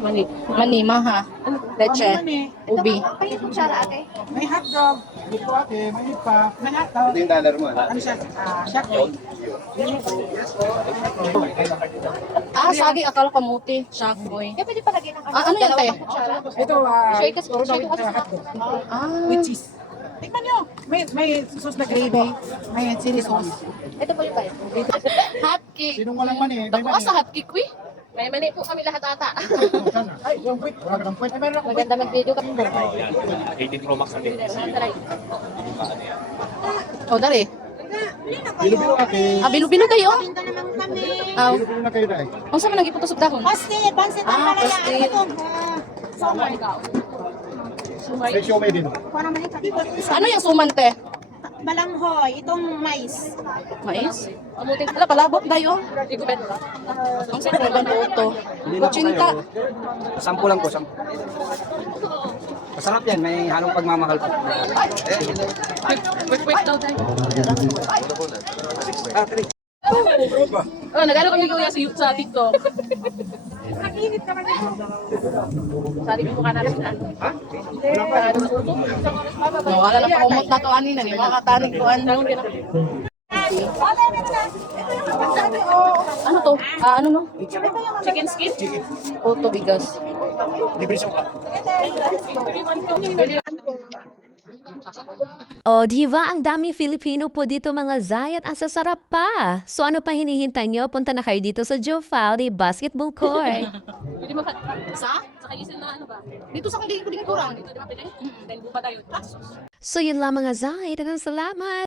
Mani, maha. Leche. Ubi. Kaya kung siya ate. May hotdog. Dito ate, may pa. May hotdog. Ito yung dollar mo. Ano siya? Shotdog. Saging. Akala kamuti. Shakoy. Kaya pwede pa lagyan ng Ano yan, te? Ito, Shake us, puro shake with us. hotdog. Ah. With cheese. Tingnan nyo. May sauce na gravy. May chili sauce. Ito po yung tayo. Hot cake. Sinong walang mani? May Dako sa hot cake, we. May mani po kami lahat ata. Ay, yung quick. Wala ka ng quick. Ay, meron ako quick. Maganda mag-video kami. 18 Pro Max natin. O, dali. Bilo-bilo ate. Bilo-bilo tayo. Pinta naman kami. Bilo-bilo na kayo na eh. Ang sama nang iputos sa dahon? Pastil, pansit ang palaya. pastil. Ano to? Somay. May siomay din. Kung naman yung Ano yung sumante? balanghoy, itong mais. Mais? Amutin. Ala, palabot tayo. Ang sa kurban po ito. Kutsinta. Sampo lang po, sampo. Masarap yan, may halong pagmamahal po. Quick daw tayo. Oh, nagano kami kuya sa TikTok. Nakinit naman yun. Sabi mo ka na rin. Wala na pakumot na to anina. Di ba katanig ko ano. Ano to? Ano no? Chicken skin? O to bigas. Libre siya ka. O, diba ang dami Filipino po dito mga Zay at ang sasarap pa. So ano pa hinihintay nyo? Punta na kayo dito sa Joe Fowley Basketball Court. Pwede mo sa? Sa kayisin na ano ba? Dito sa kaligin ko din kurang. Dito di ba pwede? Then buka tayo. So yun lang mga Zay. Dagang salamat.